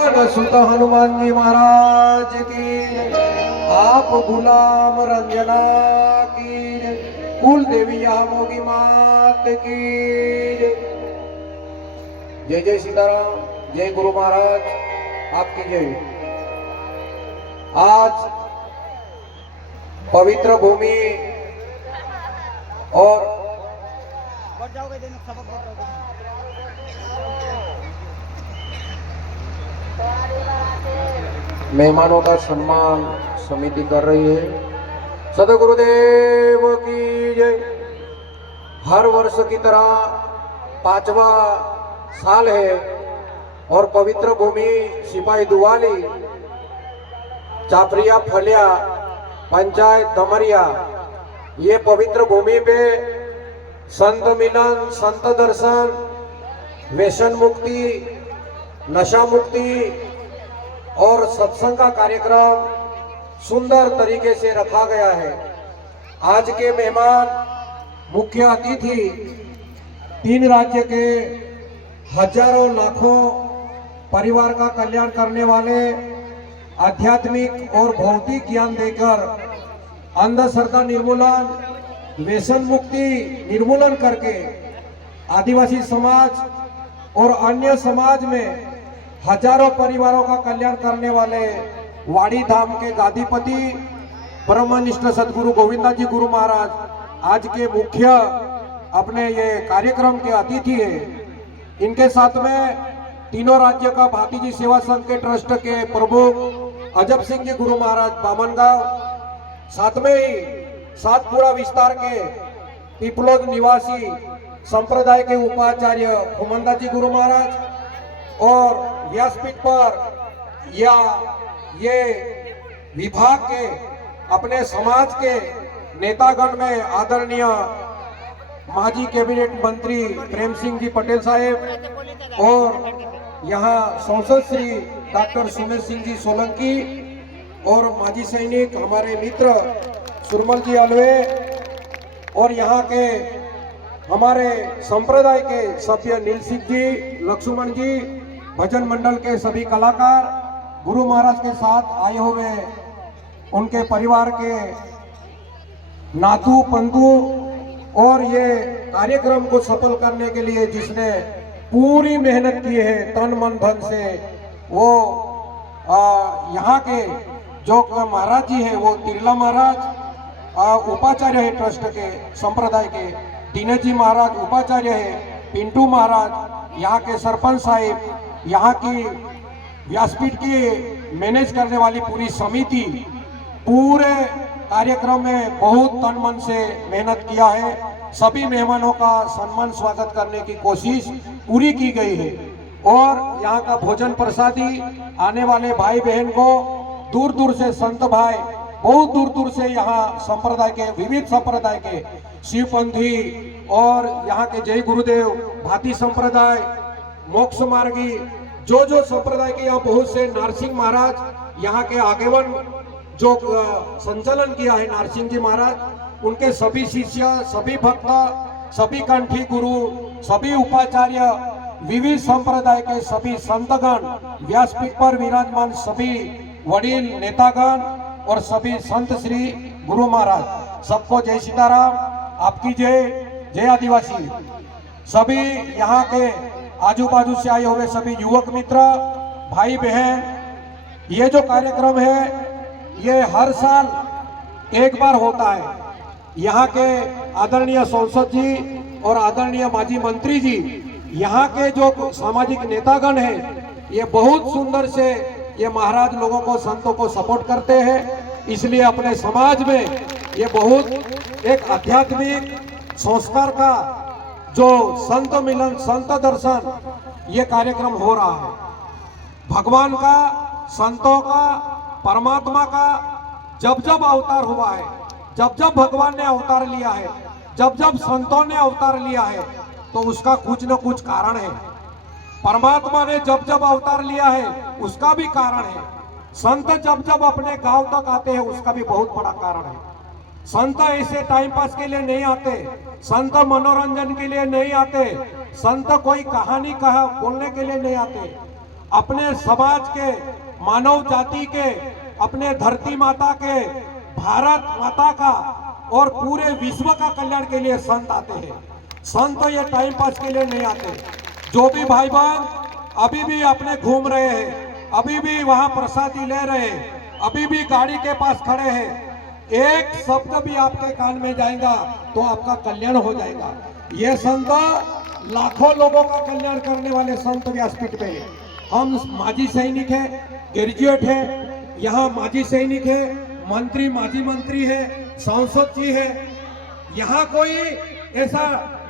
सुत हनुमान जी महाराज की, आप गुलाम रंजना की, कुल देवी यामोगी मात की। जय जय सीताराम, जय गुरु महाराज, आपकी जय। आज पवित्र भूमि और मेहमानों का सम्मान समिति कर रही है। सदगुरुदेव की जय। हर वर्ष की तरह 5वां साल है और पवित्र भूमि सिपाही दुवाली, चापरिया फलिया, पंचायत धमरिया, ये पवित्र भूमि पे संत मिलन, संत दर्शन, व्यसन मुक्ति, नशा मुक्ति और सत्संग का कार्यक्रम सुंदर तरीके से रखा गया है। आज के मेहमान मुख्य अतिथि 3 राज्य के हजारों लाखों परिवार का कल्याण करने वाले, आध्यात्मिक और भौतिक ज्ञान देकर अंधश्रद्धा निर्मूलन, व्यसन मुक्ति निर्मूलन करके आदिवासी समाज और अन्य समाज में हजारों परिवारों का कल्याण करने वाले वाड़ी धाम के गादीपति ब्रह्मनिष्ठ सदगुरु गोविंदा जी गुरु महाराज आज के मुख्य अपने ये कार्यक्रम के अतिथि है। इनके साथ में तीनों राज्य का भातीजी सेवा संघ के ट्रस्ट के प्रमुख अजब सिंह जी गुरु महाराज बामनगांव, साथ में ही सातपुरा विस्तार के पिपलोद निवासी संप्रदाय के उपाचार्य खुमंदा जी गुरु महाराज और व्यासपीठ पर या ये विभाग के अपने समाज के नेतागण में आदरणीय माजी कैबिनेट मंत्री प्रेम सिंह जी पटेल साहेब और यहाँ सांसद श्री डॉक्टर सुमेर सिंह जी सोलंकी और माजी सैनिक हमारे मित्र सुरमल जी अलवे और यहाँ के हमारे संप्रदाय के सभ्य नील सिंह जी, लक्ष्मण जी, भजन मंडल के सभी कलाकार, गुरु महाराज के साथ आए हुए उनके परिवार के नातू पंतु और ये कार्यक्रम को सफल करने के लिए जिसने पूरी मेहनत की है तन मन धन से, वो यहाँ के जो महाराज जी है वो तिरला महाराज उपाचार्य है ट्रस्ट के संप्रदाय के, दीनज जी महाराज उपाचार्य है, पिंटू महाराज यहाँ के सरपंच साहिब, यहाँ की व्यासपीठ की मैनेज करने वाली पूरी समिति पूरे कार्यक्रम में बहुत तन मन से मेहनत किया है। सभी मेहमानों का सम्मान स्वागत करने की कोशिश पूरी की गई है और यहाँ का भोजन प्रसादी आने वाले भाई बहन को दूर दूर से संत भाई बहुत दूर दूर से यहाँ संप्रदाय के विविध संप्रदाय के शिवपंथी और यहाँ के जय गुरुदेव भाती संप्रदाय, मोक्ष मार्गी, जो संप्रदाय के यहाँ बहुत से नारसिंह महाराज यहाँ के आगेवन जो संचालन किया है नारसिंह जी महाराज, उनके सभी शिष्य, सभी भक्त, सभी कंठी गुरु, सभी उपाचार्य, विविध संप्रदाय के सभी संतगण, व्यासपीठ पर विराजमान सभी वडील नेतागण और सभी संत श्री गुरु महाराज, सबको जय सीताराम, आपकी जय, जय आदिवासी। सभी यहाँ के आजू बाजू से आए हुए सभी युवक मित्र, भाई बहन, ये जो कार्यक्रम है ये हर साल एक बार होता है। यहाँ के आदरणीय सांसद जी और आदरणीय माजी मंत्री जी, यहाँ के जो सामाजिक नेतागण हैं, ये बहुत सुंदर से ये महाराज लोगों को, संतों को सपोर्ट करते हैं। इसलिए अपने समाज में ये बहुत एक आध्यात्मिक संस्कार का जो संत मिलन, संत दर्शन, ये कार्यक्रम हो रहा है। भगवान का, संतों का, परमात्मा का जब जब अवतार हुआ है, जब जब भगवान ने अवतार लिया है, जब जब संतों ने अवतार लिया है, तो उसका कुछ न कुछ कारण है। परमात्मा ने जब जब अवतार लिया है उसका भी कारण है। संत जब जब अपने गांव तक आते हैं उसका भी बहुत बड़ा कारण है। संत ऐसे टाइम पास के लिए नहीं आते, संत मनोरंजन के लिए नहीं आते, संत कोई कहानी बोलने के लिए नहीं आते। अपने समाज के, मानव जाति के, अपने धरती माता के, भारत माता का और पूरे विश्व का कल्याण के लिए संत आते हैं। संत तो ये टाइम पास के लिए नहीं आते। जो भी भाई बहन अभी भी अपने घूम रहे हैं, अभी भी वहां प्रसादी ले रहे हैं, अभी भी गाड़ी के पास खड़े हैं, एक शब्द भी आपके कान में जाएगा तो आपका कल्याण हो जाएगा। ये संत लाखों लोगों का कल्याण करने वाले संत व्यासपीठ पे है। हम माजी सैनिक है, ग्रेजुएट है, यहाँ माजी सैनिक है, मंत्री माजी मंत्री है, सांसद जी है। यहाँ कोई ऐसा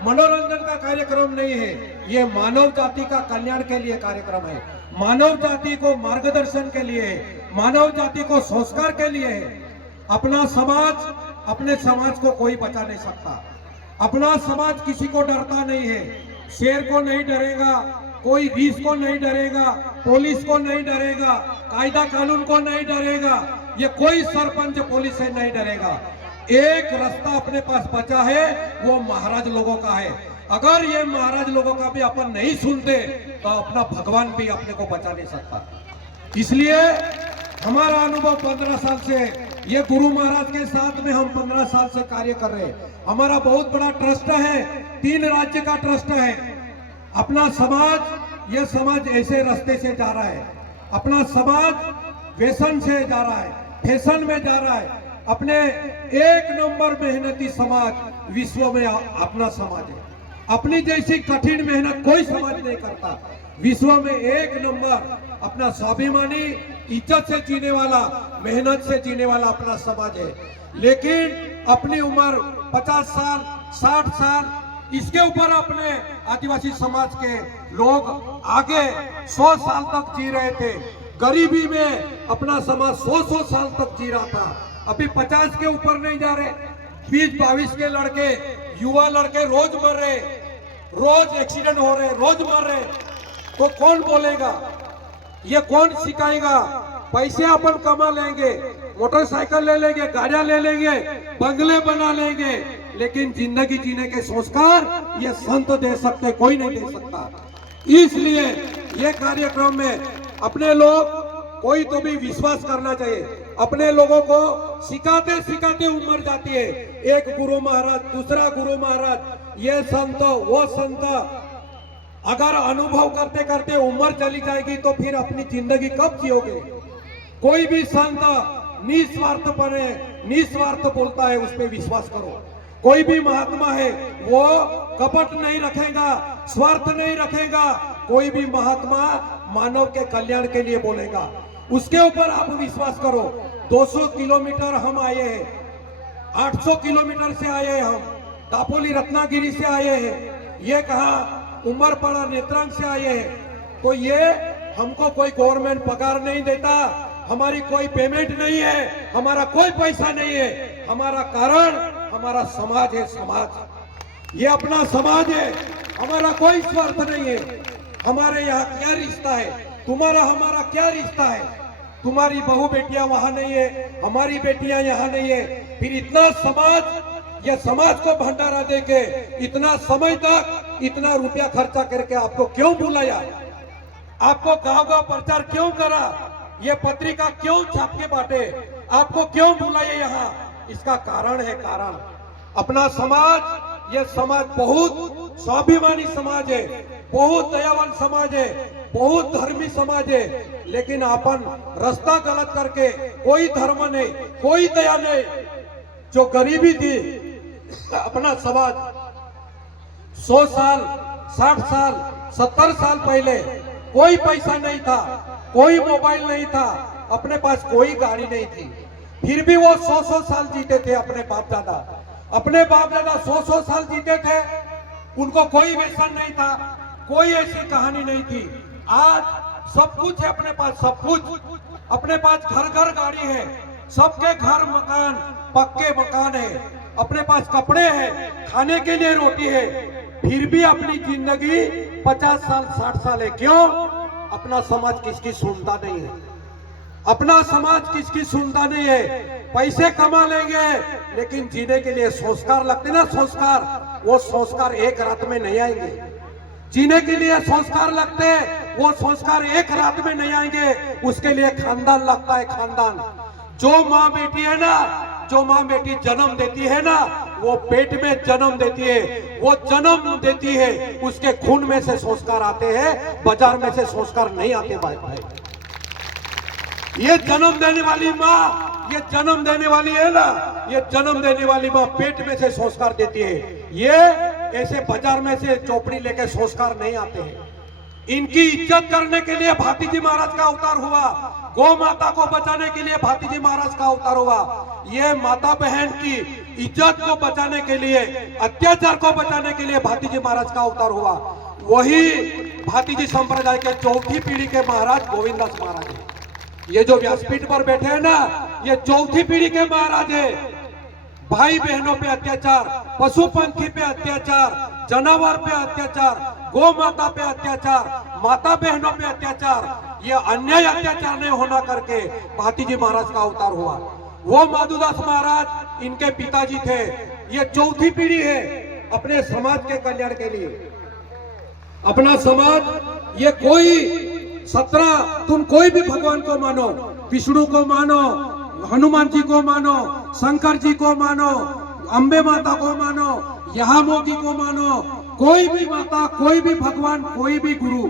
मनोरंजन का कार्यक्रम नहीं है, ये मानव जाति का कल्याण के लिए कार्यक्रम है, मानव जाति को मार्गदर्शन के लिए है, मानव जाति को संस्कार के लिए है। अपना समाज, अपने समाज को कोई बचा नहीं सकता। अपना समाज किसी को डरता नहीं है, शेर को नहीं डरेगा, कोई रीस को नहीं डरेगा, पुलिस को नहीं डरेगा, कायदा कानून को नहीं डरेगा, ये कोई सरपंच पुलिस से नहीं डरेगा। एक रास्ता अपने पास बचा है, वो महाराज लोगों का है। अगर ये महाराज लोगों का भी अपन नहीं सुनते तो अपना भगवान भी अपने को बचा नहीं सकता। इसलिए हमारा अनुभव 15 साल से, ये गुरु महाराज के साथ में हम 15 साल से कार्य कर रहे हैं। हमारा बहुत बड़ा ट्रस्ट है, 3 राज्य का ट्रस्ट है। अपना समाज, ये समाज ऐसे रास्ते से जा रहा है, अपना समाज व्यसन से जा रहा है, फैशन में जा रहा है। अपने एक नंबर मेहनती समाज विश्व में अपना समाज है। अपनी जैसी कठिन मेहनत कोई समाज नहीं करता। विश्व में एक नंबर अपना स्वाभिमानी, इज्जत से जीने वाला, मेहनत से जीने वाला अपना समाज है। लेकिन अपनी उम्र 50 साल, 60 साल, इसके ऊपर अपने आदिवासी समाज के लोग आगे 100 साल तक जी रहे थे। गरीबी में अपना समाज 100 साल तक जी रहा था। अभी 50 के ऊपर नहीं जा रहे। 20-22 के लड़के, युवा लड़के रोज मर रहे, रोज एक्सीडेंट हो रहे, रोज मर रहे। तो कौन बोलेगा, ये कौन सिखाएगा? पैसे अपन कमा लेंगे, मोटरसाइकिल ले लेंगे, गाड़ियां ले लेंगे, बंगले बना लेंगे, लेकिन जिंदगी जीने के संस्कार ये संत दे सकते, कोई नहीं दे सकता। इसलिए ये कार्यक्रम में अपने लोग, कोई तो भी विश्वास करना चाहिए। अपने लोगों को सिखाते सिखाते उम्र जाती है। एक गुरु महाराज, दूसरा गुरु महाराज, ये संत, वो संत। अगर अनुभव करते करते उम्र चली जाएगी तो फिर अपनी जिंदगी कब जियोगे? कोई भी संत निस्वार्थपने, निस्वार्थ बोलता है, उस पर विश्वास करो। कोई भी महात्मा है वो कपट नहीं रखेगा, स्वार्थ नहीं रखेगा। कोई भी महात्मा मानव के कल्याण के लिए बोलेगा, उसके ऊपर आप विश्वास करो। 200 किलोमीटर हम आए हैं, 800 किलोमीटर से आए हैं, हम दापोली रत्नागिरी से आए हैं, ये कहा उमरपाड़ा नेत्रांग से आए हैं। तो ये हमको कोई गवर्नमेंट पगार नहीं देता, हमारी कोई पेमेंट नहीं है, हमारा कोई पैसा नहीं है। हमारा कारण हमारा समाज है, समाज ये अपना समाज है, हमारा कोई स्वार्थ नहीं है। हमारे यहाँ क्या रिश्ता है, तुम्हारा हमारा क्या रिश्ता है? तुम्हारी बहू बेटियां वहां नहीं है, हमारी बेटियां यहाँ नहीं है, फिर इतना समाज, यह समाज को भंडारा देके इतना समय तक इतना रुपया खर्चा करके आपको क्यों बुलाया? आपको गांव-गांव प्रचार क्यों करा? ये पत्रिका क्यों छाप के बांटे? आपको क्यों बुलाए यहाँ? इसका कारण है, कारण अपना समाज, ये समाज बहुत स्वाभिमानी समाज है, बहुत दयावान समाज है, बहुत धर्मी समाज है। लेकिन अपन रास्ता गलत करके, कोई धर्म नहीं, कोई दया नहीं। जो गरीबी थी, अपना समाज 100 साल, 60 साल, 70 साल पहले कोई पैसा नहीं था, कोई मोबाइल नहीं था, अपने पास कोई गाड़ी नहीं थी, फिर भी वो 100 साल जीते थे। अपने बाप दादा 100 साल जीते थे, उनको कोई व्यसन नहीं था, कोई ऐसी कहानी नहीं थी। आज सब कुछ है अपने पास, सब कुछ अपने पास, घर घर गाड़ी है, सबके घर मकान, पक्के मकान है, अपने पास कपड़े हैं, खाने के लिए रोटी है, फिर भी अपनी जिंदगी 50 साल 60 साल है। क्यों? अपना समाज किसकी सुनता नहीं है, अपना समाज किसकी सुनता नहीं है। पैसे कमा लेंगे लेकिन जीने के लिए संस्कार लगते ना, संस्कार, वो संस्कार एक रात में नहीं आएंगे। जीने के लिए संस्कार लगते हैं, वो संस्कार एक रात में नहीं आएंगे, उसके लिए खानदान लगता है, खानदान। जो माँ बेटी है ना, जो माँ बेटी जन्म देती है ना, वो पेट में जन्म देती है, वो जन्म देती है, उसके खून में से संस्कार आते हैं, बाजार में से संस्कार नहीं आते भाई। ये जन्म देने वाली माँ, ये जन्म देने वाली है ना, ये जन्म देने वाली माँ पेट में से संस्कार देती है। ये ऐसे बाजार में से चौपड़ी लेके संस्कार नहीं आते हैं। इनकी इज्जत करने के लिए भातीजी महाराज का अवतार हुआ, गौ माता को बचाने के लिए भातीजी महाराज का अवतार हुआ। ये माता बहन की इज्जत को बचाने के लिए, अत्याचार को बचाने के लिए भातीजी महाराज का अवतार हुआ। वही भातीजी संप्रदाय के चौथी पीढ़ी के महाराज गोविंदास महाराज है। ये जो व्यासपीठ पर बैठे हैं ना, ये चौथी पीढ़ी के महाराज है। भाई बहनों पे अत्याचार, पशु पंछी पे अत्याचार, जानवर पे अत्याचार, गौ माता पे अत्याचार, माता बहनों पे अत्याचार, ये अन्याय अत्याचार नहीं होना करके भातीजी महाराज का अवतार हुआ। वो माधुदास महाराज इनके पिताजी थे। ये चौथी पीढ़ी है अपने समाज के कल्याण के लिए। अपना समाज, ये कोई 17, तुम कोई भी भगवान को मानो, विष्णु को मानो, हनुमान जी को मानो, शंकर जी को मानो, अंबे माता को मानो, यहाँ मोगी को मानो, कोई भी माता, कोई भी भगवान, कोई भी गुरु,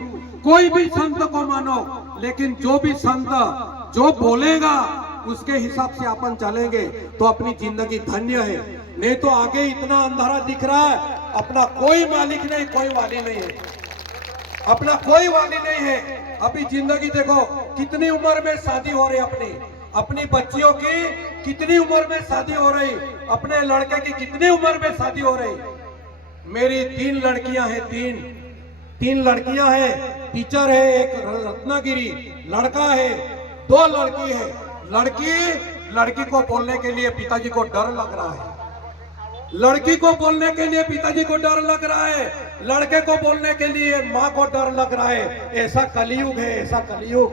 कोई भी संत को मानो, लेकिन जो भी संत जो बोलेगा उसके हिसाब से अपन चलेंगे तो अपनी जिंदगी धन्य है। नहीं तो आगे इतना अंधारा दिख रहा है, अपना कोई मालिक नहीं, कोई वाली नहीं है, अपना कोई वाली नहीं है। अभी जिंदगी देखो, कितनी उम्र में शादी हो रही, अपनी बच्चियों की कितनी उम्र में शादी हो रही, अपने लड़के की कितनी उम्र में शादी हो रही। मेरी 3 लड़कियां हैं, तीन लड़कियां हैं, टीचर है, एक रत्नागिरी, लड़का है, 2 लड़की है। लड़की को बोलने के लिए पिताजी को डर लग रहा है, लड़की को बोलने के लिए पिताजी को डर लग रहा है, लड़के को बोलने के लिए माँ को डर लग रहा है। ऐसा कलयुग है, ऐसा कलयुग।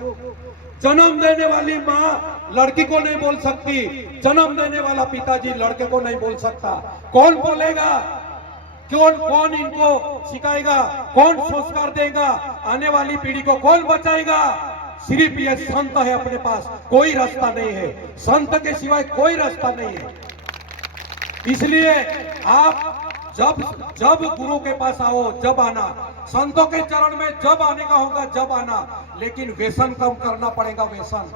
जन्म देने वाली माँ लड़की को नहीं बोल सकती, जन्म देने वाला पिताजी लड़के को नहीं बोल सकता। कौन बोलेगा? कौन इनको सिखाएगा? कौन संस्कार देगा? आने वाली पीढ़ी को कौन बचाएगा? सिर्फ ये संत है अपने पास, कोई रास्ता नहीं है, संत के सिवाय कोई रास्ता नहीं है। इसलिए आप जब गुरु के पास आओ, जब आना, संतों के चरण में जब आने का होगा जब आना, लेकिन व्यसन कम करना पड़ेगा। व्यसन,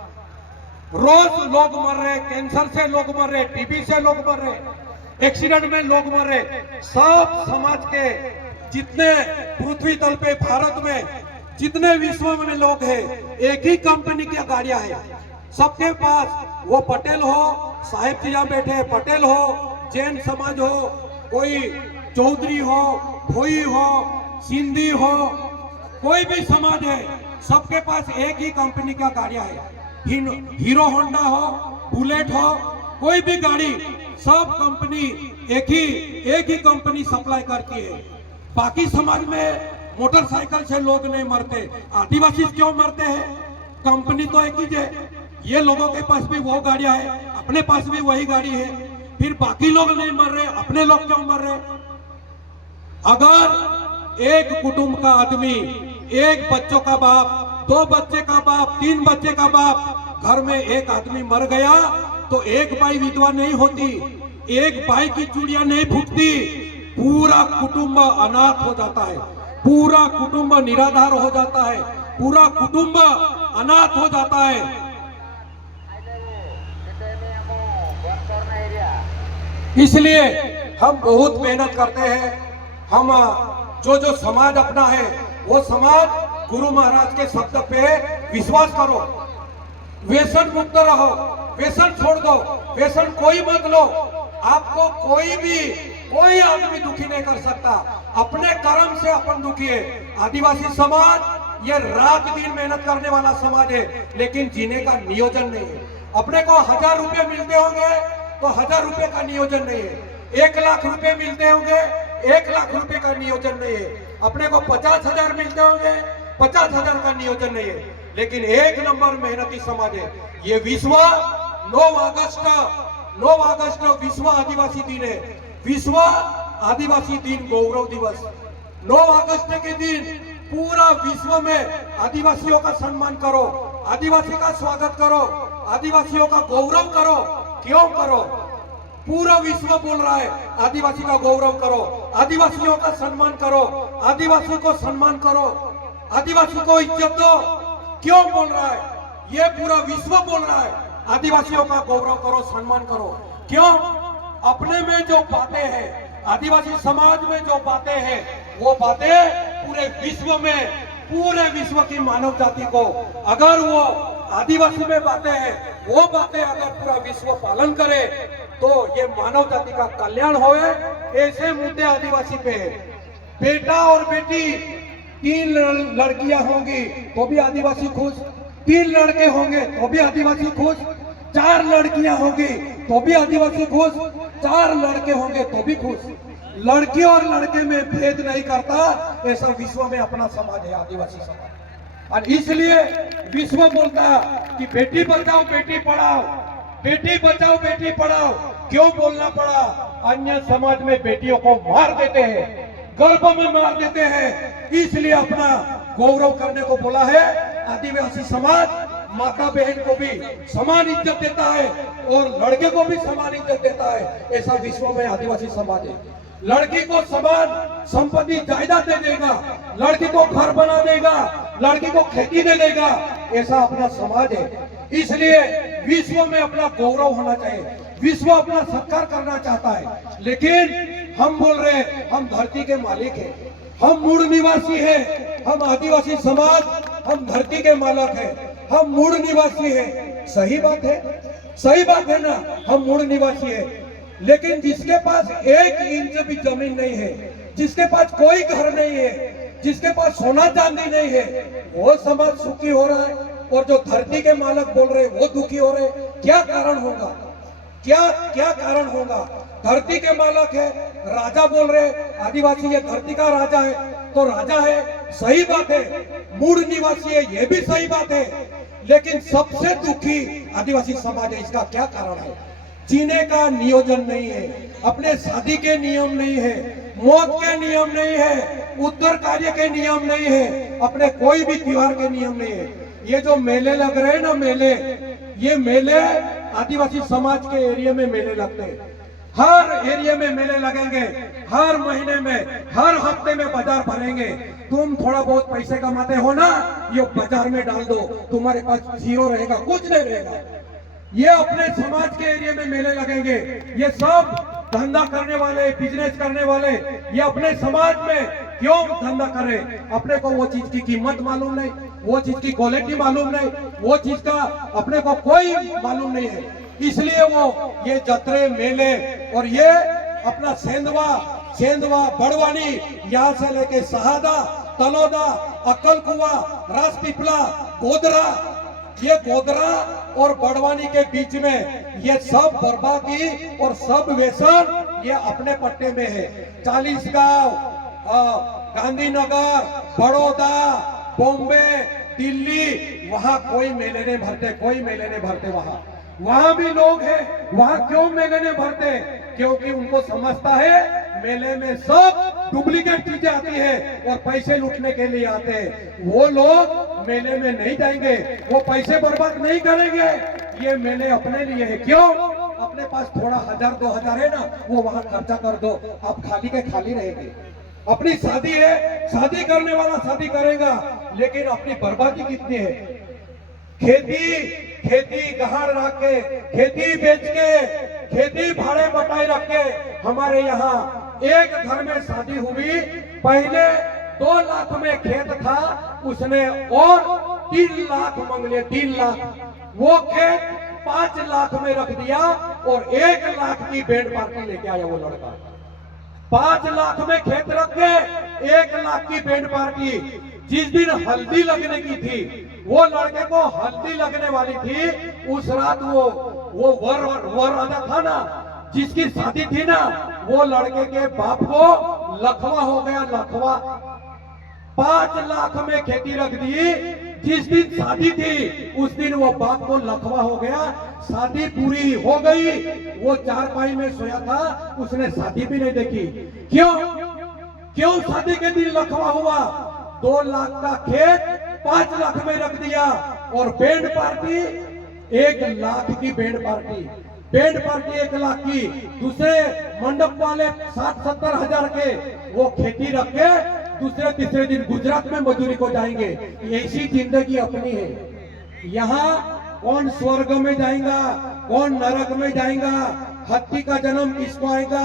रोज लोग मर रहे, कैंसर से लोग मर रहे, टीबी से लोग मर रहे, एक्सीडेंट में लोग मर रहे। सब समाज के जितने पृथ्वी तल पे, भारत में जितने विश्व में लोग हैं, एक ही कंपनी की गाड़ियां हैं सबके पास। वो पटेल हो, साहेब जी यहाँ बैठे पटेल हो, जैन समाज हो, कोई चौधरी हो, भोई हो, सिंधी हो, कोई भी समाज है, सबके पास एक ही कंपनी का गाड़ियां है। हीरो होंडा हो, बुलेट हो, कोई भी गाड़ी, सब कंपनी एक ही कंपनी सप्लाई करती है। बाकी समाज में मोटरसाइकिल से लोग नहीं मरते, आदिवासी क्यों मरते हैं? कंपनी तो एक ही है। ये लोगों के पास भी वो गाड़ियां है, अपने पास भी वही गाड़ी है, फिर बाकी लोग नहीं मर रहे, अपने लोग क्यों मर रहे? अगर एक कुटुंब का आदमी, एक बच्चों का बाप, 2 बच्चे का बाप, 3 बच्चे का बाप, घर में एक आदमी मर गया तो एक बाई विधवा नहीं होती, एक बाई की चूड़ियां नहीं फूटती, पूरा कुटुंब अनाथ हो जाता है, पूरा कुटुंब निराधार हो जाता है, पूरा कुटुंब अनाथ हो जाता है। इसलिए हम बहुत मेहनत करते हैं। हम जो समाज अपना है, वो समाज गुरु महाराज के शब्द पे विश्वास करो, व्यसन मुक्त रहो, व्यसन छोड़ दो, व्यसन कोई मत लो। आपको कोई आदमी दुखी नहीं कर सकता, अपने कर्म से अपन दुखी है। आदिवासी समाज ये रात दिन मेहनत करने वाला समाज है, लेकिन जीने का नियोजन नहीं है। अपने को 1000 रुपए मिलते होंगे तो 1000 रुपए का नियोजन नहीं है, 1 लाख रुपए मिलते होंगे, 1 लाख रुपए का नियोजन नहीं है। अपने को 50,000 मिलते होंगे, 50,000 का नियोजन नहीं है, लेकिन 1 नंबर मेहनती समाज है। ये विश्व 9 अगस्त विश्व आदिवासी दिन है, विश्व आदिवासी दिन गौरव दिवस। 9 अगस्त के दिन पूरा विश्व में आदिवासियों का सम्मान करो, आदिवासी का स्वागत करो, आदिवासियों का गौरव करो। क्यों करो? पूरा विश्व बोल रहा है आदिवासी का गौरव करो, आदिवासियों का सम्मान करो, आदिवासी को सम्मान करो, आदिवासी को इज्जत दो। क्यों बोल रहा है? ये पूरा विश्व बोल रहा है आदिवासियों का गौरव करो, सम्मान करो। क्यों? अपने में जो बातें हैं, आदिवासी समाज में जो बातें हैं, वो बातें पूरे विश्व की मानव जाति को, अगर वो आदिवासी में बातें हैं, वो बातें अगर पूरा विश्व पालन करे तो ये मानव जाति का कल्याण होए। ऐसे मुद्दे आदिवासी पे है। बेटा और बेटी, 3 लड़कियां होंगी तो भी आदिवासी खुश, 3 लड़के होंगे तो भी आदिवासी खुश, 4 लड़कियां होंगी तो भी आदिवासी खुश, 4 लड़के होंगे तो भी खुश। लड़की और लड़के में भेद नहीं करता, ऐसा विश्व में अपना समाज है आदिवासी समाज। और इसलिए विश्व बोलता है कि बेटी बचाओ बेटी पढ़ाओ, बेटी बचाओ बेटी पढ़ाओ। क्यों बोलना पड़ा? अन्य समाज में बेटियों को मार देते हैं, गर्भ में मार देते हैं, इसलिए अपना गौरव करने को बोला है। आदिवासी समाज माता बहन को भी समान इज्जत देता है और लड़के को भी समान इज्जत देता है। ऐसा विश्व में आदिवासी समाज है। लड़की को समान संपत्ति जायदाद दे देगा, लड़की को घर बना देगा, लड़की को खेती दे देगा, ऐसा अपना समाज है। इसलिए विश्व में अपना गौरव होना चाहिए, विश्व अपना सत्कार करना चाहता है। लेकिन हम बोल रहे हैं हम धरती के मालिक हैं, हम मूल निवासी हैं, हम आदिवासी समाज, हम धरती के मालिक हैं, हम मूल निवासी हैं। सही बात है, सही बात है ना, हम मूल निवासी हैं। लेकिन जिसके पास 1 इंच भी जमीन नहीं है, जिसके पास कोई घर नहीं है, जिसके पास सोना चांदी नहीं है, वो समाज सुखी हो रहा है और जो धरती के मालिक बोल रहे हैं वो दुखी हो रहे हैं। क्या कारण होगा? क्या कारण होगा? धरती के मालिक है, राजा बोल रहे आदिवासी ये धरती का राजा है, तो राजा है, सही बात है, मूल निवासी है, ये भी सही बात है। लेकिन सबसे दुखी आदिवासी समाज है। इसका क्या कारण है? जीने का नियोजन नहीं है, अपने शादी के नियम नहीं है, मौत के नियम नहीं है, उत्तर कार्य के नियम नहीं है, अपने कोई भी त्योहार के नियम नहीं है। ये जो मेले लग रहे हैं ना, मेले, ये मेले आदिवासी समाज के एरिया में मेले लगते हैं। हर एरिया में मेले लगेंगे, हर महीने में, हर हफ्ते में बाजार भरेंगे। तुम थोड़ा बहुत पैसे कमाते हो ना, ये बाजार में डाल दो, तुम्हारे पास 0 रहेगा, कुछ नहीं रहेगा। ये अपने समाज के एरिया में मेले लगेंगे। ये सब धंधा करने वाले, बिजनेस करने वाले, ये अपने समाज में क्यों धंधा करें? अपने को वो चीज की कीमत मालूम नहीं, वो चीज की क्वालिटी मालूम नहीं, वो चीज का अपने को कोई मालूम नहीं है। इसलिए वो ये जत्रे, मेले और ये अपना सेंधवा, बड़वानी, यहाँ से लेके शहादा, तलोदा, अक्कलकुआ, राजपीपला, गोदरा, ये गोदरा और बड़वानी के बीच में ये सब बर्बादी और सब व्यसन ये अपने पट्टे में है। 40 गांव, गांधीनगर, बड़ौदा, बॉम्बे, दिल्ली, वहां कोई मेले नहीं भरते, कोई मेले नहीं भरते। वहां भी लोग हैं, वहां क्यों मेले नहीं भरते? क्योंकि उनको समझता है मेले में सब डुप्लीकेट चीजें आती है और पैसे लूटने के लिए आते हैं। वो लोग मेले में नहीं जाएंगे, वो पैसे बर्बाद नहीं करेंगे। ये मेले अपने लिए है। क्यों? अपने पास थोड़ा 1000-2000 है ना, वो वहां खर्चा कर दो, आप खाली के खाली रहेंगे। अपनी शादी है, शादी करने वाला शादी करेगा, लेकिन अपनी बर्बादी कितनी है? खेती गहाड़ रख के, खेती बेच के, खेती भाड़े बटाई रख के। हमारे यहाँ एक घर में शादी हुई, पहले 2 लाख में खेत था, उसने और 3 लाख मांग लिए, 3 लाख। वो खेत 5 लाख में रख दिया और 1 लाख की बैंड पार्टी लेके आया वो लड़का। 5 लाख में खेत रख के 1 लाख की बैंड पार्टी। जिस दिन हल्दी लगने की थी, वो लड़के को हल्दी लगने वाली थी, उस रात वो वर आना था ना, जिसकी शादी थी ना, वो लड़के के बाप को लखवा हो गया, लखवा। 5 लाख में खेती रख दी। जिस दिन शादी थी उस दिन वो बाप को लखवा हो गया। शादी पूरी हो गई, वो चारपाई में सोया था, उसने शादी भी नहीं देखी। क्यों शादी के दिन लखवा हुआ? 2 लाख का खेत 5 लाख में रख दिया, और बैंड पार्टी 1 लाख की बैंड पार्टी 1 लाख की, दूसरे मंडप वाले 60-70 हजार के वो खेती रख के दूसरे तीसरे दिन गुजरात में मजदूरी को जाएंगे। ऐसी जिंदगी अपनी है। यहाँ कौन स्वर्ग में जाएगा, कौन नरक में जाएगा, हाथी का जन्म किसको आएगा,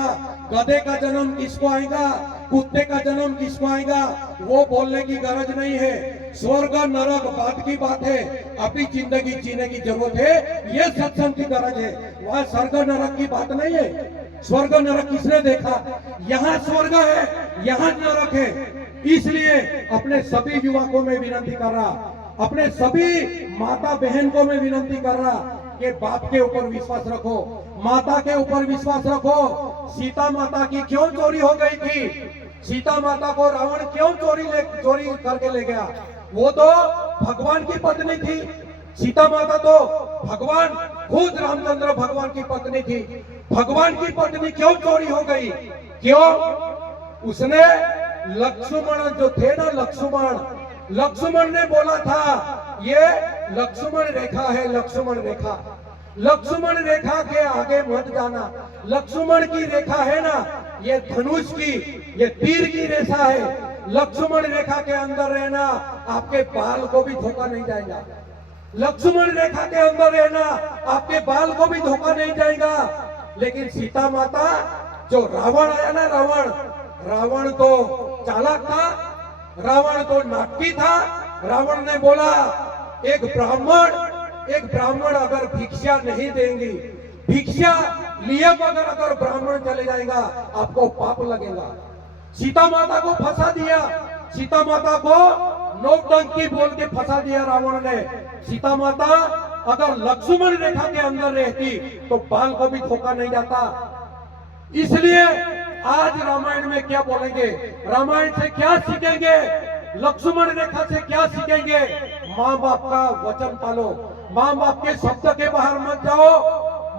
गधे का जन्म किसको आएगा, कुत्ते का जन्म किसको आएगा, वो बोलने की गरज नहीं है। स्वर्ग नरक बात की बात है, अभी जिंदगी जीने की जरूरत है, ये सत्संग की गरज है। वहाँ स्वर्ग नरक की बात नहीं है। स्वर्ग नरक किसने देखा? यहाँ स्वर्ग है, यहाँ नरक है। इसलिए अपने सभी युवकों में विनती कर रहा, अपने सभी माता बहन को मैं विनती कर रहा कि बाप के ऊपर विश्वास रखो, माता के ऊपर विश्वास रखो। सीता माता की क्यों चोरी हो गई थी? सीता माता को रावण क्यों चोरी करके ले गया? वो तो भगवान की पत्नी थी। सीता माता तो भगवान खुद रामचंद्र भगवान की पत्नी थी। भगवान की पत्नी क्यों चोरी हो गई? क्यों? उसने लक्ष्मण जो थे ना, लक्ष्मण ने बोला था ये लक्ष्मण रेखा है, लक्ष्मण रेखा, लक्ष्मण रेखा के आगे मत जाना। लक्ष्मण की रेखा है ना, ये धनुष की, ये तीर की रेखा है। लक्ष्मण रेखा के अंदर रहना, आपके बाल को भी धोखा नहीं जाएगा। लक्ष्मण रेखा के अंदर रहना, आपके बाल को भी धोखा नहीं जाएगा। लेकिन सीता माता, जो रावण आया ना, रावण तो चालाक था, रावण तो नाटकी था। रावण ने बोला एक ब्राह्मण अगर भिक्षा नहीं देंगी, भिक्षा लिए बगैर अगर ब्राह्मण चले जाएगा, आपको पाप लगेगा। सीता माता को फंसा दिया, सीता माता को नौटंकी बोल के फंसा दिया रावण ने। सीता माता अगर लक्ष्मण रेखा के अंदर रहती तो बाल को भी धोखा नहीं जाता। इसलिए आज रामायण में क्या बोलेंगे, रामायण से क्या सीखेंगे, लक्ष्मण रेखा से क्या सीखेंगे? माँ बाप का वचन पालो, माँ बाप के शब्द के बाहर मत जाओ,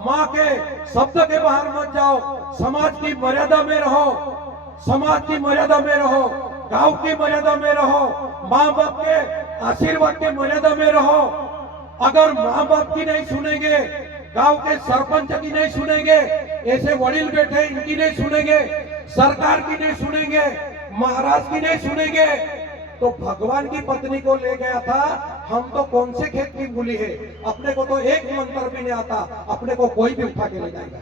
माँ के शब्द के बाहर मत जाओ। समाज की मर्यादा में रहो, समाज की मर्यादा में रहो, गांव की मर्यादा में रहो, माँ बाप के आशीर्वाद के मर्यादा में रहो। अगर माँ बाप की नहीं सुनेंगे, गांव के सरपंच की नहीं सुनेंगे, ऐसे वडील बैठे इनकी नहीं सुनेंगे, सरकार की नहीं सुनेंगे, महाराज की नहीं सुनेंगे, तो भगवान की पत्नी को ले गया था। हम तो कौन से खेत की मूली है, अपने को तो एक मंत्र भी नहीं आता, अपने को कोई भी उठा के ले जाएगा,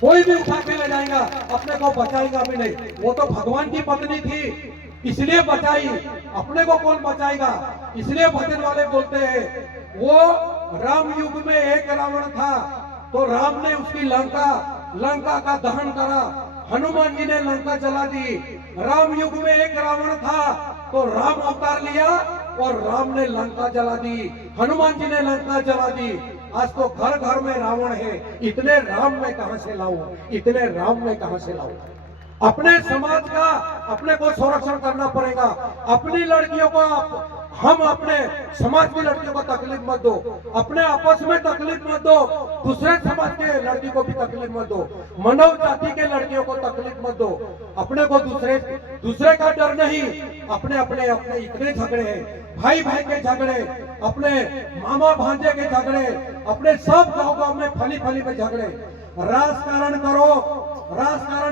कोई भी उठा के ले जाएगा, अपने को बचाएगा भी नहीं। वो तो भगवान की पत्नी थी, इसलिए बचाई, अपने को कौन बचाएगा? इसलिए भजन वाले बोलते हैं वो राम युग में एक रावण था, तो राम ने उसकी लंका का दहन करा, हनुमान जी ने लंका जला दी। राम युग में एक रावण था, तो राम अवतार लिया और राम ने लंका जला दी, हनुमान जी ने लंका जला दी। आज तो घर घर में रावण है। इतने राम में कहां से लाऊं, इतने राम में कहां से लाऊं? अपने समाज का अपने को संरक्षण करना पड़ेगा। अपनी लड़कियों को हम अपने समाज की लड़कियों को तकलीफ मत दो, अपने आपस में तकलीफ मत दो, दूसरे समाज के लड़की को भी तकलीफ मत दो, मानव जाति के लड़कियों को तकलीफ मत दो। अपने को दूसरे का डर नहीं, अपने इतने झगड़े हैं, भाई भाई के झगड़े, अपने मामा भांजे के झगड़े, अपने सब गाँव में फली में झगड़े। राजकारण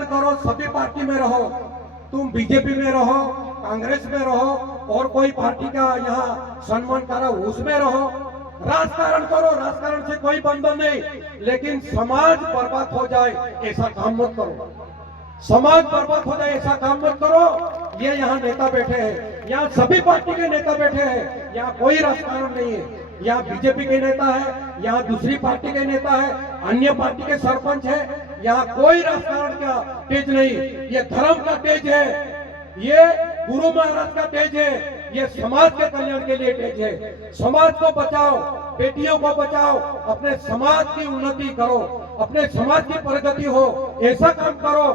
करो, सभी पार्टी में रहो, तुम बीजेपी में रहो, कांग्रेस में रहो, और कोई पार्टी का यहाँ सम्मान करो उसमें रहो, राजकारण करो, राजकारण से कोई बंधन नहीं। लेकिन समाज बर्बाद हो जाए ऐसा काम मत करो, समाज बर्बाद हो जाए ऐसा काम मत करो। ये यहाँ नेता बैठे हैं, यहाँ सभी पार्टी के नेता बैठे हैं, यहाँ कोई राजकारण नहीं है। यहाँ बीजेपी के नेता है, यहाँ दूसरी पार्टी के नेता है, अन्य पार्टी के सरपंच है। यहाँ कोई राजकारण का तेज नहीं, ये धर्म का तेज है, ये गुरु महाराज का तेज है, ये समाज के कल्याण के लिए तेज है। समाज को बचाओ, बेटियों को बचाओ, अपने समाज की उन्नति करो, अपने समाज की प्रगति हो, ऐसा काम करो।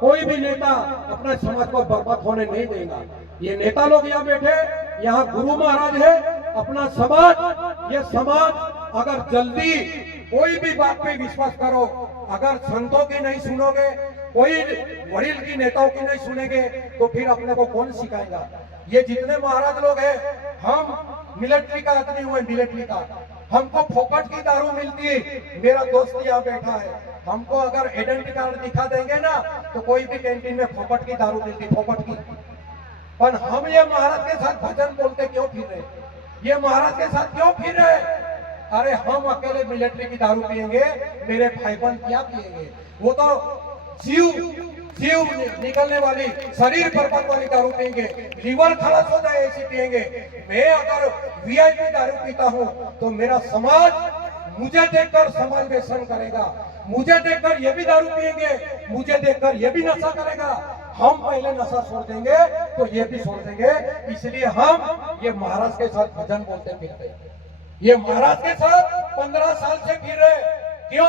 कोई भी नेता अपने समाज को बर्बाद होने नहीं देगा। ये नेता लोग यहाँ बैठे, यहाँ गुरु महाराज है, अपना समाज, ये समाज अगर जल्दी कोई भी बात पे विश्वास करो, अगर संतों की नहीं सुनोगे, कोई वडील की नेताओं की नहीं सुनेंगे, तो फिर अपने को कौन सिखाएगा? ये जितने महाराज लोग हैं, हम मिलिट्री का आदमी हुए, मिलिट्री का, हमको फोकट की दारू मिलती है। मेरा दोस्त यहाँ बैठा है, हमको अगर आइडेंटिटी कार्ड दिखा देंगे ना तो कोई भी कैंटीन में फोकट की दारू मिलती, फोकट की। पर हम ये महाराज के साथ भजन बोलते क्यों फिर रहे? ये महाराज के साथ क्यों फिर रहे? अरे हम अकेले मिलिट्री की दारू पिएंगे, मेरे भाईबंद क्या पिएंगे? वो तो जीव निकलने वाली, शरीर बर्बाद वाली दारू पिएंगे, लीवर खलास हो जाए ऐसी पिएंगे। मैं अगर वीआईपी दारू पीता हूँ तो मेरा समाज मुझे देखकर समाज व्यसन करेगा, मुझे देखकर ये भी दारू पिएंगे, मुझे देखकर ये भी नशा करेगा। हम पहले नशा छोड़ देंगे तो ये भी छोड़ देंगे। इसलिए हम ये महाराज के साथ भजन बोलते फिरते, ये महाराज के साथ 15 साल से फिर रहे। क्यों?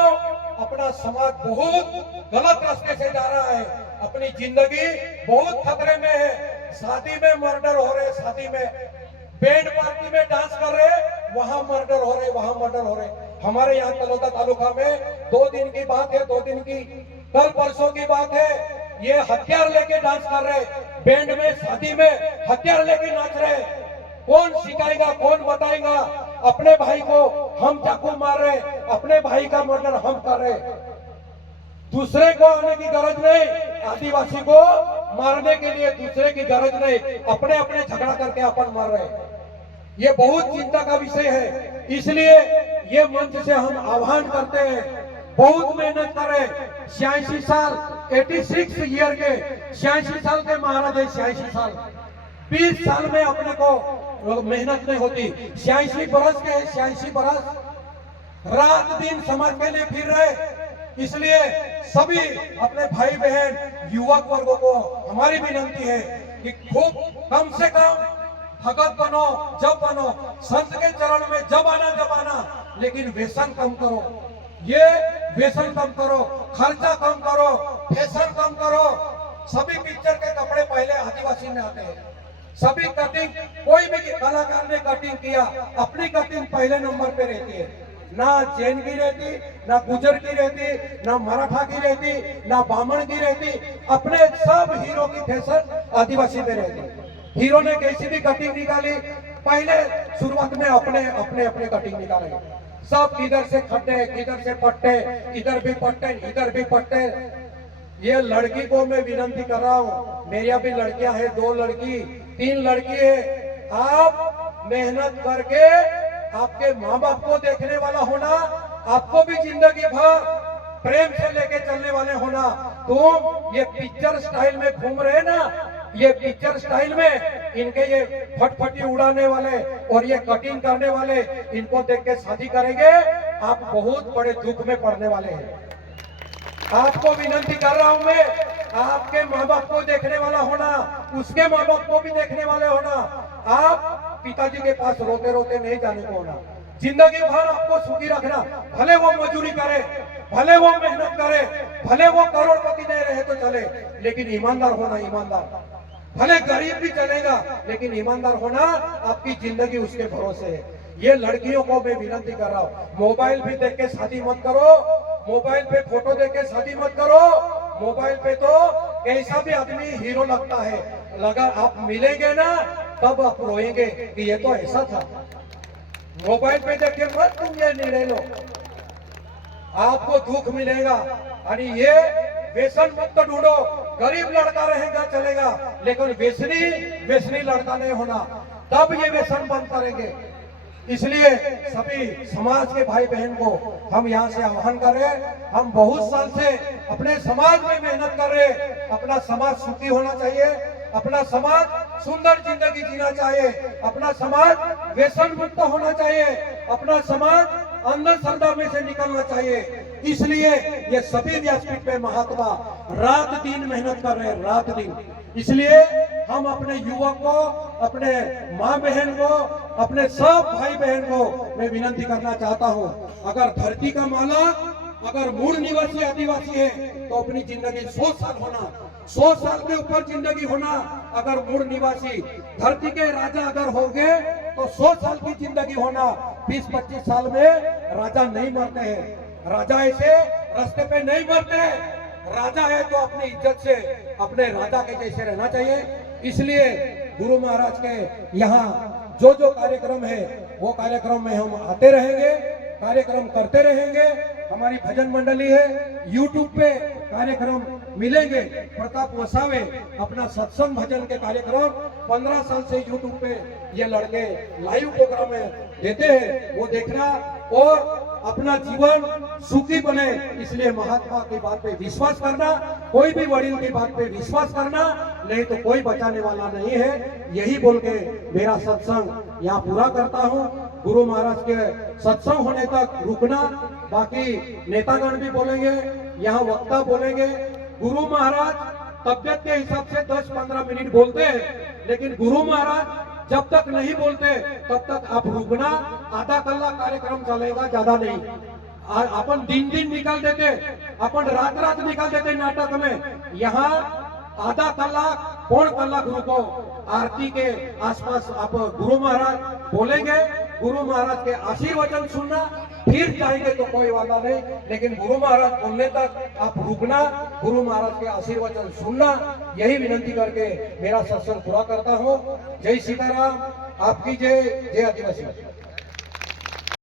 अपना समाज बहुत गलत रास्ते से जा रहा है, अपनी जिंदगी बहुत खतरे में है। शादी में मर्डर हो रहे, शादी में बैंड पार्टी में डांस कर रहे, वहां मर्डर हो रहे, वहां मर्डर हो रहे। हमारे यहाँ तलोदा तालुका में 2 दिन की बात है, 2 दिन की, कल परसों की बात है, ये हथियार लेके डांस कर रहे, बैंड में शादी में हथियार लेके नाच रहे। कौन सिखाएगा, कौन बताएगा? अपने भाई को हम चाकू मार रहे, अपने भाई का मर्डर हम कर रहे। दूसरे को आने की गरज नहीं, आदिवासी को मारने के लिए दूसरे की गरज नहीं, अपने अपने झगड़ा करके अपन मार रहे। ये बहुत चिंता का विषय है। इसलिए ये मंच से हम आह्वान करते हैं, बहुत मेहनत करें। 86 साल 86 ईयर के 86 साल के महाराज है, 86 साल, 20 साल में अपने को मेहनत नहीं होती। 86 बरस के 86 बरस रात दिन समाज के लिए फिर रहे। इसलिए सभी अपने भाई बहन युवक वर्गों को हमारी विनंती है कि खूब कम से कम भगत बनो, जब बनो, संत के चरण में जब आना, लेकिन व्यसन कम करो। ये व्यसन कम करो, खर्चा कम करो, फैशन कम करो। सभी पिक्चर के कपड़े पहले आदिवासी में आते हैं, सभी कटिंग, कोई भी कलाकार ने कटिंग किया, अपनी कटिंग पहले नंबर पे रहती है। ना जैन की रहती, ना गुजर की रहती, ना मराठा की रहती, ना बामण की रहती। अपने सब हीरो की फैशन आदिवासी में रहती। हीरो ने कैसी भी कटिंग निकाली, पहले शुरुआत में अपने कटिंग निकाले। सब इधर से खड्डे, इधर से पट्टे, इधर भी पट्टे, इधर भी पट्टे। ये लड़की को मैं विनंती कर रहा हूँ, मेरी भी लड़कियां हैं, 2 लड़की 3 लड़की है। आप मेहनत करके आपके माँ बाप को देखने वाला होना, आपको भी जिंदगी भर प्रेम से लेके चलने वाले होना। तुम ये पिक्चर स्टाइल में घूम रहे ना, ये पिक्चर स्टाइल में इनके ये फटफटी उड़ाने वाले और ये कटिंग करने वाले, इनको देख के शादी करेंगे, आप बहुत बड़े दुख में पड़ने वाले हैं। आपको विनंती कर रहा हूं मैं, आपके माँ बाप को देखने वाला होना, उसके माँ बाप को भी देखने वाले होना। आप पिताजी के पास रोते रोते नहीं जाने को होना। जिंदगी भर आपको सुखी रखना, भले वो मजदूरी करे, भले वो मेहनत करे, भले वो करोड़पति नहीं रहे तो चले, लेकिन ईमानदार होना, ईमानदार। भले गरीब भी चलेगा, लेकिन ईमानदार होना, आपकी जिंदगी उसके भरोसे है। ये लड़कियों को मैं विनंती कर रहा हूँ, मोबाइल भी देख के शादी मत करो, मोबाइल पे फोटो देख के शादी मत करो। मोबाइल पे तो कैसा भी आदमी हीरो लगता है, लगा आप मिलेंगे ना तब आप रोएंगे कि ये तो ऐसा था। मोबाइल पे देख के मत तुम ये निर्णय लो, आपको दुख मिलेगा। अरे ये व्यसन मुक्त ढूंढो, गरीब लड़का रहेगा चलेगा, लेकिन व्यसनी लड़का नहीं होना, तब ये व्यसन बंद करेंगे। इसलिए सभी समाज के भाई बहन को हम यहाँ से आह्वान कर रहे हैं। हम बहुत साल से अपने समाज में मेहनत कर रहे हैं। अपना समाज सुखी होना चाहिए, अपना समाज सुंदर जिंदगी जीना चाहिए, अपना समाज व्यसन मुक्त होना चाहिए, अपना समाज अंधश्रद्धा में से निकलना चाहिए। इसलिए ये सभी व्यासपीठ पे महात्मा रात दिन मेहनत कर रहे हैं, रात दिन। इसलिए हम अपने युवक को, अपने माँ बहन को, अपने सब भाई बहन को मैं विनंती करना चाहता हूँ, अगर धरती का मालिक, अगर मूल निवासी आदिवासी है तो अपनी जिंदगी 100 साल होना, 100 साल के ऊपर जिंदगी होना। अगर मूल निवासी धरती के राजा अगर होंगे तो 100 साल की जिंदगी होना। 20-25 साल में राजा नहीं मरते हैं, राजा ऐसे रास्ते पे नहीं मरते हैं। राजा है तो अपनी इज्जत से अपने राजा के जैसे रहना चाहिए। इसलिए गुरु महाराज के यहाँ जो जो कार्यक्रम है वो कार्यक्रम में हम आते रहेंगे, कार्यक्रम करते रहेंगे। हमारी भजन मंडली है, YouTube पे कार्यक्रम मिलेंगे। प्रताप वसावे अपना सत्संग भजन के कार्यक्रम 15 साल से YouTube पे ये लड़के लाइव प्रोग्राम में देते हैं, वो देखना और अपना जीवन सुखी बने, इसलिए महात्मा की बात पे विश्वास करना, कोई भी वडील की बात पे विश्वास करना, नहीं तो कोई बचाने वाला नहीं है। यही बोल के मेरा सत्संग यहाँ पूरा करता हूँ। गुरु महाराज के सत्संग होने तक रुकना, बाकी नेतागण भी बोलेंगे, यहाँ वक्ता बोलेंगे। गुरु महाराज तबियत के हिसाब से 10-15 मिनट बोलते हैं, लेकिन गुरु महाराज जब तक नहीं बोलते तब तक आप रुकना। आधा कलाक कार्यक्रम चलेगा, ज्यादा नहीं। अपन दिन निकाल देते, अपन रात निकाल देते नाटक में। यहाँ आधा कलाक, पौन कलाक रुको। आरती के आसपास आप गुरु महाराज बोलेंगे, गुरु महाराज के आशीर्वचन सुनना, फिर जाएंगे तो कोई वादा नहीं, लेकिन गुरु महाराज बोलने तक आप रुकना, गुरु महाराज के आशीर्वचन सुनना। यही विनंती करके मेरा सत्संग पूरा करता हूँ। जय सीताराम, आपकी जय, जय आदिवासी।